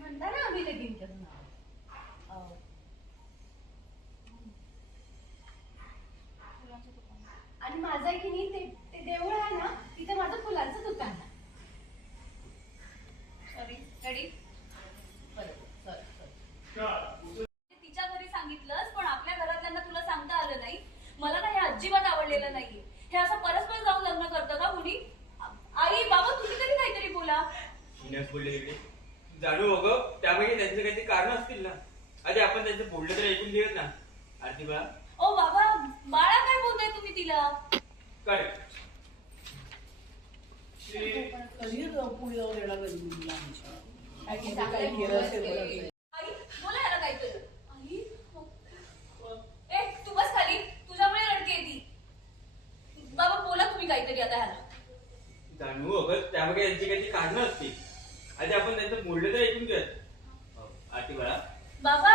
म्हणता ना आम्ही लगीन करून आणि माझं आहे की नाही ते देऊळ आहे ना तिथे माझं फुलांचं दुकान आहे. सॉरी रेडी तिच्या घरी सांगितलंस पण आपल्या घरातल्यांना तुला सांगता आलं नाही. मला ना हे अजिबात आवडलेलं नाहीये. हे असं परस्पर जाऊन लग्न करतं का कुणी? आई बाबा तुम्ही तरी काहीतरी बोला. बोलले तिकडे जाणू अगं त्यामुळे त्यांचे काहीतरी कारण असतील ना. आधी आपण त्यांचं बोललं तर ऐकून घेऊयात ना. आरती बाळा ओ बाबा बाळा काय बोलताय तुम्ही तिला? काय आई बोला याला काय केलं? आई ए तू बस खाली तुझ्यामुळे रडते ती. बाबा बोला तुम्ही काहीतरी आता ह्याला. जाणू अगं त्यामुळे त्यांची काहीतरी कारण असतील. आधी आपण त्यांचं बोललं तर ऐकून घेऊयात. आरती बाळा बाबा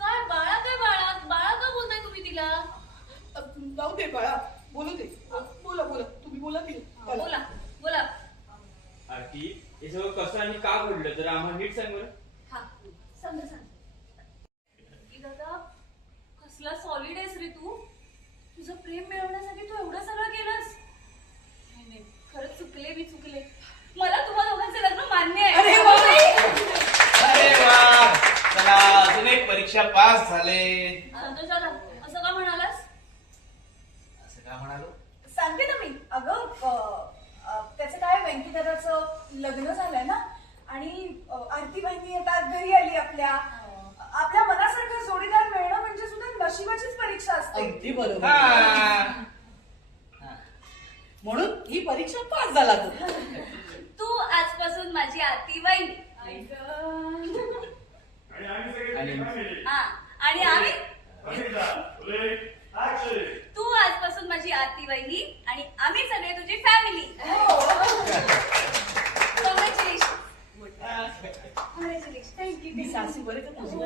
काय बाळा काय बाळा बाळा का बोलताय तुम्ही तिला? जाऊ दे बाळा बोलू दे. बोला बोला तुम्ही बोला की बोला बोला. आरती हे सगळं कसं आणि का घडलं जरा आम्हाला नीट सांग बरं. हा सांग सांग. दादा कसला सॉलिड आहेस रे तू. तुझं प्रेम मिळवण्यासाठी तू एवढं सगळं केलंस. नाही खरंच चुकले मी चुकले. मला तुम्हा दोघांचं लग्न मान्य आहे. अरे वा चला अजून एक परीक्षा पास झाले. संतोष दादा असं का म्हणालास? असं का म्हणालो? सांगते ना मी. अगं त्याचं काय व्यंकीदादाचं लग्न झालंय ना आणि आरतीबाईंनी आता घरी आली आपल्या मनासारखा जोडीदार मिळणं म्हणजे सुद्धा नशिबाचीच परीक्षा असते. अगदी बरोबर. म्हणून ही परीक्षा पास झाला तू आजपासून माझी आरती वाईन. हा आणि आम्ही तू आजपासून माझी आरती वहिनी आणि आम्ही सगळे तुझी फॅमिली. थँक्यू. मी सासू बरे का तुझी?